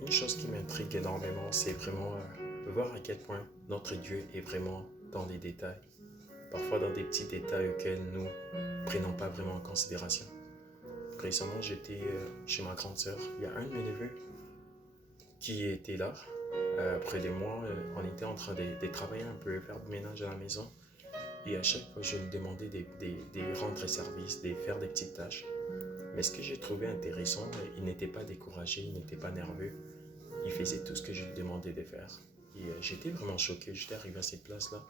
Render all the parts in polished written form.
une chose qui m'intrigue énormément, c'est vraiment voir à quel point notre Dieu est vraiment dans les détails. Parfois dans des petits détails auxquels nous ne prenons pas vraiment en considération. Récemment, j'étais chez ma grande sœur. Il y a un de mes neveux qui était là, près de moi. On était en train de travailler un peu, faire du ménage à la maison. Et à chaque fois, je lui demandais de rendre service, de faire des petites tâches. Mais ce que j'ai trouvé intéressant, il n'était pas découragé, il n'était pas nerveux. Il faisait tout ce que je lui demandais de faire. Et j'étais vraiment choqué. J'étais arrivé à cette place-là.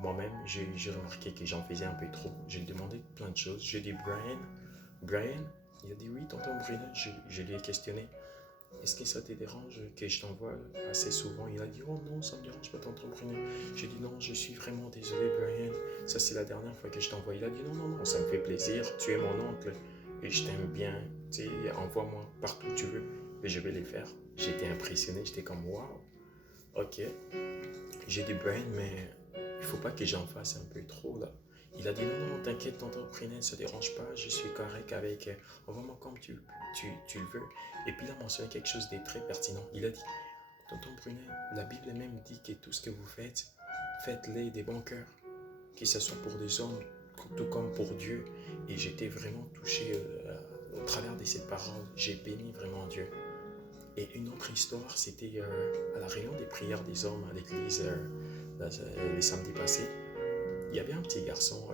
Moi-même, j'ai remarqué que j'en faisais un peu trop. Je lui demandais plein de choses. Je lui ai dit, Brian, il a dit oui, tonton Bruno. Je lui ai questionné, est-ce que ça te dérange que je t'envoie assez souvent? Il a dit, oh non, ça ne me dérange pas, tonton Bruno. J'ai dit, non, je suis vraiment désolé, Brian. Ça, c'est la dernière fois que je t'envoie. Il a dit, non, non, non, ça me fait plaisir. Tu es mon oncle et je t'aime bien. Tu sais, envoie-moi partout où tu veux et je vais les faire. J'étais impressionné, j'étais comme, waouh, ok. J'ai dit, Brian, mais il ne faut pas que j'en fasse un peu trop là. Il a dit, non, non, t'inquiète, tonton Brunet, ça ne dérange pas, je suis correct avec, envoie-moi comme tu le veux. Et puis il a mentionné quelque chose de très pertinent. Il a dit, tonton Brunet, la Bible même dit que tout ce que vous faites, faites-le des bons cœurs. Que ce soit pour des hommes, tout comme pour Dieu. Et j'étais vraiment touché au travers de cette parole. J'ai béni vraiment Dieu. Et une autre histoire, c'était à la réunion des prières des hommes à l'église les samedis passés. Il y avait un petit garçon,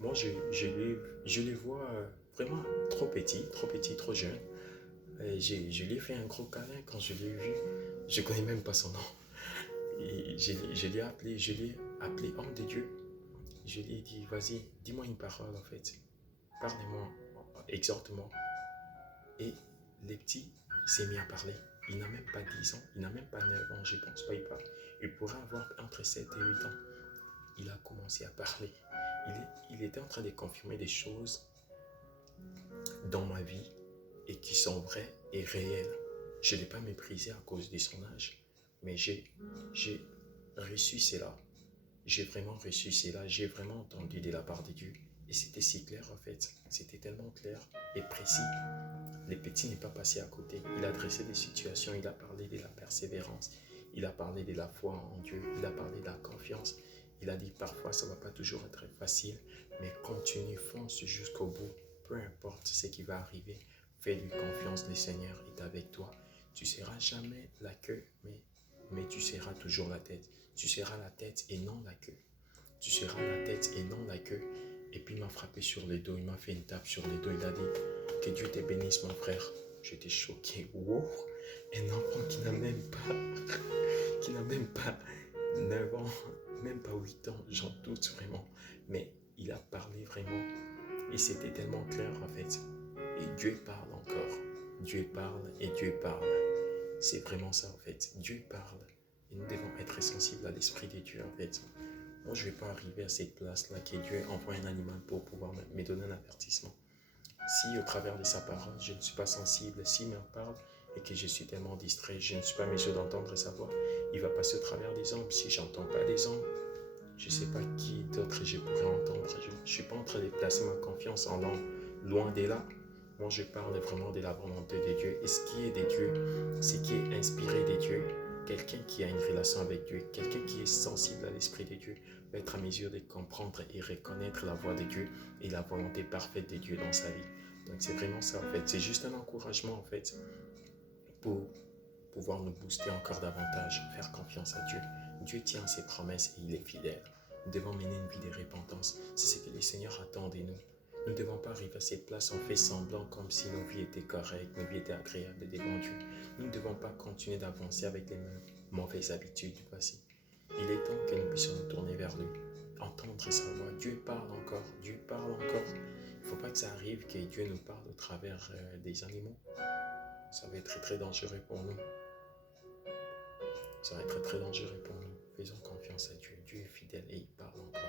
moi je les vois vraiment trop petit, trop jeune. Je lui ai fait un gros câlin quand je l'ai vu. Je ne connais même pas son nom. Et je l'ai appelé homme de Dieu. Je lui ai dit, vas-y, dis-moi une parole en fait. Parlez-moi, exhorte-moi. Et le petit s'est mis à parler. Il n'a même pas 10 ans, il n'a même pas 9 ans, je ne pense pas, il pourrait avoir entre 7 et 8 ans. Il a commencé à parler. Il était en train de confirmer des choses dans ma vie et qui sont vraies et réelles. Je ne l'ai pas méprisé à cause de son âge, mais j'ai reçu cela. J'ai vraiment reçu cela, j'ai vraiment entendu de la part de Dieu. Et c'était si clair en fait, c'était tellement clair et précis. Le petit n'est pas passé à côté. Il a dressé des situations, il a parlé de la persévérance, il a parlé de la foi en Dieu, il a parlé de la confiance. Il a dit parfois ça ne va pas toujours être facile, mais continue, fonce jusqu'au bout. Peu importe ce qui va arriver, fais-lui confiance, le Seigneur est avec toi. Tu ne seras jamais la queue, mais tu seras toujours la tête. Tu seras la tête et non la queue. Tu seras la tête et non la queue. Et puis il m'a frappé sur le dos, il m'a fait une tape sur le dos, il a dit que Dieu te bénisse mon frère. J'étais choqué. Wow, un enfant qui n'a même pas 9 ans, même pas 8 ans, j'en doute vraiment. Mais il a parlé vraiment et c'était tellement clair en fait. Et Dieu parle encore. Dieu parle et Dieu parle. C'est vraiment ça en fait. Dieu parle et nous devons être sensibles à l'Esprit de Dieu en fait. Moi, je ne vais pas arriver à cette place-là que Dieu envoie un animal pour pouvoir me donner un avertissement. Si au travers de sa parole, je ne suis pas sensible, s'il me parle et que je suis tellement distrait, je ne suis pas mesure d'entendre sa voix, il va passer au travers des hommes. Si je n'entends pas des hommes, je ne sais pas qui d'autre je pourrais entendre. Je ne suis pas en train de placer ma confiance en l'homme, loin de là. Moi, je parle vraiment de la volonté de Dieu. Et ce qui est de Dieu, ce qui est inspiré de Dieu, quelqu'un qui a une relation avec Dieu, quelqu'un qui est sensible à l'Esprit de Dieu, va être à mesure de comprendre et reconnaître la voix de Dieu et la volonté parfaite de Dieu dans sa vie. Donc c'est vraiment ça en fait. C'est juste un encouragement en fait pour pouvoir nous booster encore davantage, faire confiance à Dieu. Dieu tient ses promesses et il est fidèle. Nous devons mener une vie de repentance. C'est ce que le Seigneur attend de nous. Nous ne devons pas arriver à cette place en fait semblant comme si nos vies étaient correctes, nos vies étaient agréables devant Dieu. Nous ne devons pas continuer d'avancer avec les mêmes mauvaises habitudes du passé. Il est temps que nous puissions nous tourner vers lui, entendre sa voix. Dieu parle encore, Dieu parle encore. Il ne faut pas que ça arrive que Dieu nous parle au travers des animaux. Ça va être très très dangereux pour nous. Ça va être très dangereux pour nous. Faisons confiance à Dieu. Dieu est fidèle et il parle encore.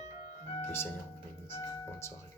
Que le Seigneur vous bénisse. Bonne soirée.